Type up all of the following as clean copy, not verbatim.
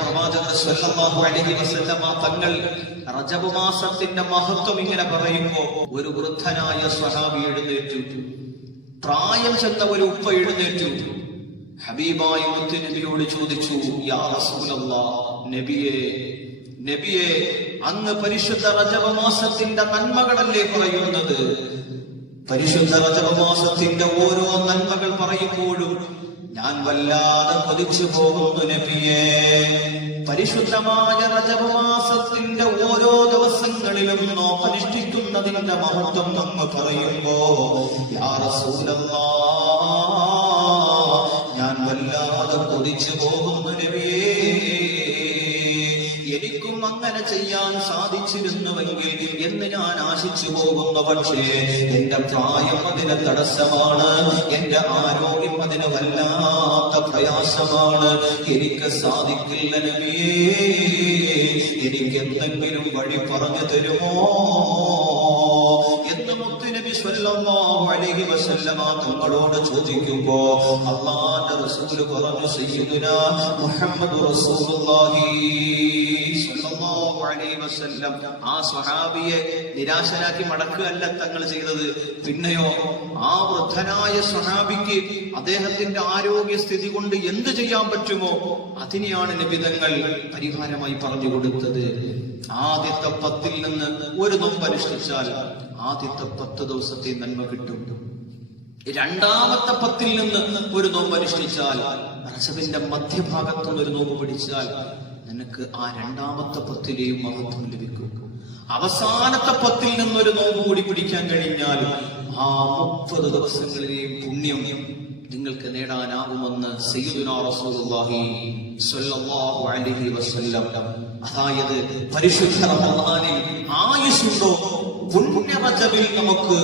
പ്രവാചകർ സല്ലല്ലാഹു അലൈഹി വസല്ലമ തങ്ങൾ റജബ് മാസത്തിന്റെ മഹത്വം ഇങ്ങനെ പറയുമ്പോൾ ഒരു വൃദ്ധനായ സ്വഹാബി എഴുന്നേറ്റു. പ്രായം ചെന്ന ഒരു ഉപ്പ എഴുന്നേറ്റു. ഹബീബായ മുത്തുനബിയോട് ചോദിച്ചു, യാ റസൂലല്ലാഹ്, നബിയെ അങ്ങ് പരിശുദ്ധ റജബ് മാസത്തിന്റെ നന്മകളല്ലേ പറയുന്നത്? പരിശുദ്ധ റജബ് മാസത്തിന്റെ ഓരോ നന്മകൾ പറയുമ്പോഴും ഞാൻ വല്ലാതെ കൊതിച്ചു പോകുന്നു നബിയേ. പരിശുദ്ധമായ റജബ് മാസത്തിന്റെ ഓരോ ദിവസങ്ങളിലും നോമ്പനുഷ്ഠിക്കുന്നതിന്റെ മഹത്വം അങ്ങ് പറയുമ്പോ യാ റസൂലല്ലാഹ്, ഞാൻ വല്ലാതെ കൊതിച്ചു പോകുന്നു നബിയേ. എനിക്കും അങ്ങനെ ചെയ്യാൻ സാധിച്ചിരുന്നുവെങ്കിൽ എന്ന് ഞാൻ ആശിച്ചു പോകുന്നു. പക്ഷേ എന്റെ പ്രായം അതിന് തടസ്സമാണ്, എന്റെ ആരോഗ്യം അതിന് വല്ലാത്ത പ്രയാസമാണ്. എനിക്ക് സാധിക്കില്ല നബിയേ, എനിക്ക് എന്തെങ്കിലും വഴി പറഞ്ഞു തരുമോ എന്ന് മുത്തുനബി സ്വല്ലല്ലാഹു അലൈഹി വസല്ലമ തങ്ങളോട് ചോദിക്കുമ്പോ അല്ലാഹുവിന്റെ റസൂൽ പറഞ്ഞു, സയ്യിദുനാ മുഹമ്മദ് റസൂലുള്ളാഹി സ്വല്ലല്ലാഹു അലൈഹി വസല്ലം ആ സ്വഹാബിയെ നിരാശനാക്കി മടക്കുകയല്ല തങ്ങൾ ചെയ്തത്. പിന്നെയോ ആ വൃദ്ധനായ സ്വഹാബിക്ക് അദ്ദേഹത്തിന്റെ ആരോഗ്യസ്ഥിതി കൊണ്ട് എന്ത് ചെയ്യാൻ പറ്റുമോ അതിനെയാണ് നബി തങ്ങൾ പരിഹാരമായി പറഞ്ഞു കൊടുത്തത്. ആദ്യത്തെ 10 നിന്ന് ഒരു നോമ്പ് അനുഷ്ഠിച്ചാൽ ആദ്യത്തെ 10 ദിവസത്തെ നന്മ കിട്ടും. രണ്ടാമത്തെ 10 നിന്ന് ഒരു നോമ്പ് അനുഷ്ഠിച്ചാൽ, റജബിന്റെ മധ്യഭാഗത്തുനിന്ന് ഒരു നോമ്പ് പിടിച്ചാൽ നിനക്ക് ആ രണ്ടാമത്തെ 10ലെയും മഹത്വം ലഭിക്കും. അവസാനത്തെ 10 നിന്നൊരു നോമ്പ് കൂടി പിടിക്കാൻ കഴിഞ്ഞാൽ ആ 30 ദിവസങ്ങളിലെയും പുണ്യം നിങ്ങൾക്ക് നേടാനാകുമെന്ന് സയ്യിദുനാ റസൂലുള്ളാഹി സ്വല്ലല്ലാഹു അലൈഹി വസല്ലം. അതായത് പരിശുദ്ധ റമളാനിൽ ആയുസ്സുണ്ടോ, പുണ്യ റജബിൽ നമുക്ക്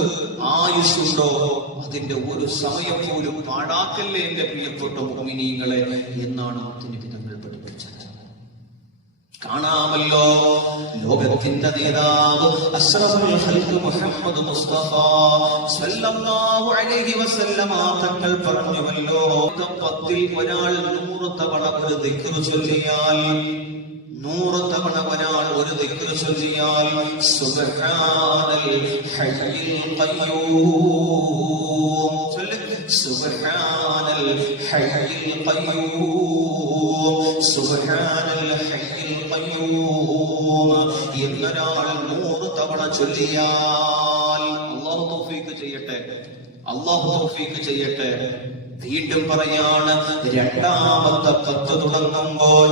ആയുസ്സുണ്ടോ, അതിന്റെ ഒരു സമയം പോലും പാഴാക്കല്ലേ എന്റെ പ്രിയപ്പെട്ട മുഅ്മിനീങ്ങളെ എന്നാണ് മുത്തുനബി തങ്ങൾ പഠിപ്പിച്ചത്. കാണാമല്ലോ, ലോകത്തിന്റെ നേതാവ് അഷ്റഫുൽ ഖൽഖ് മുഹമ്മദ് മുസ്തഫ സ്വല്ലല്ലാഹു അലൈഹി വസല്ലമ തങ്ങൾ പറഞ്ഞുവല്ലോ, 10ൽ ഒരാൾ 100 തവണ ഒരു ദിക്ർ ചൊല്ലിയാൽ, 100 തവണ ഒരാൾ ഒരു ദിക്ർ ചൊല്ലിയാൽ സുബ്ഹാനൽ ഹയ്യിൽ ഖയ്യൂം, സുബ്ഹാനൽ ഹയ്യിൽ ഖയ്യൂം, സുബ്ഹാനൽ ഹയ്യിൽ ഖയ്യൂം എന്നൊരാൾ 100 തവണ ചൊല്ലിയാൽ, അല്ലാഹു തൗഫീഖ് ചെയ്യട്ടെ, അല്ലാഹു തൗഫീഖ് ചെയ്യട്ടെ. വീണ്ടും പറയാണ്, രണ്ടാമത്തെ 10 തുടങ്ങുമ്പോൾ